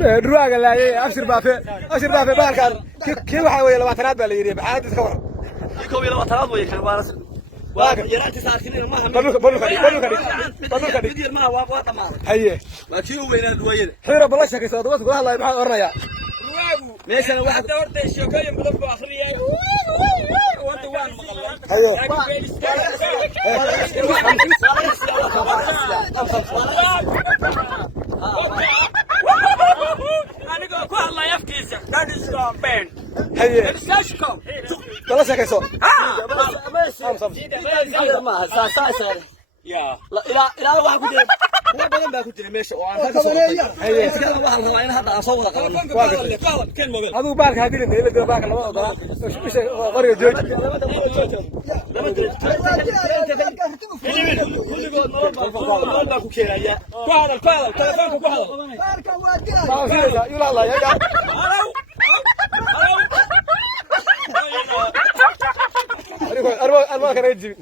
الرواق لا أبشر بافي بالك كيف حاول لو تناد باليري بحادث كور يكون يلا تراد ويا كبارس واقع يرانتي ساكنين ما بنو كدي ما waa tamaar haye waa kii u weynaa duwayada xiro bala shaqeyso dadku waxa la maxaa ornaya meeshana waxa horta sheekooyin badan buu akhriyay wada waan maqlay haye aniga ku hadlay afkiisa that is the pen haye bala shaqeyso ma saasay ya ila waxa ku jira kuwa badan baa ku jira meesha oo aan ka soo haye iska waxa la rabaa in hadda aan soo wada qabanno kan magal aduu baalka hadii la deeyo baalka lama ogola bisha qoriga jooji nolol baa ku keenaya ku hadal telefoonka ku hadal يلا الله يا أربعة كان يجي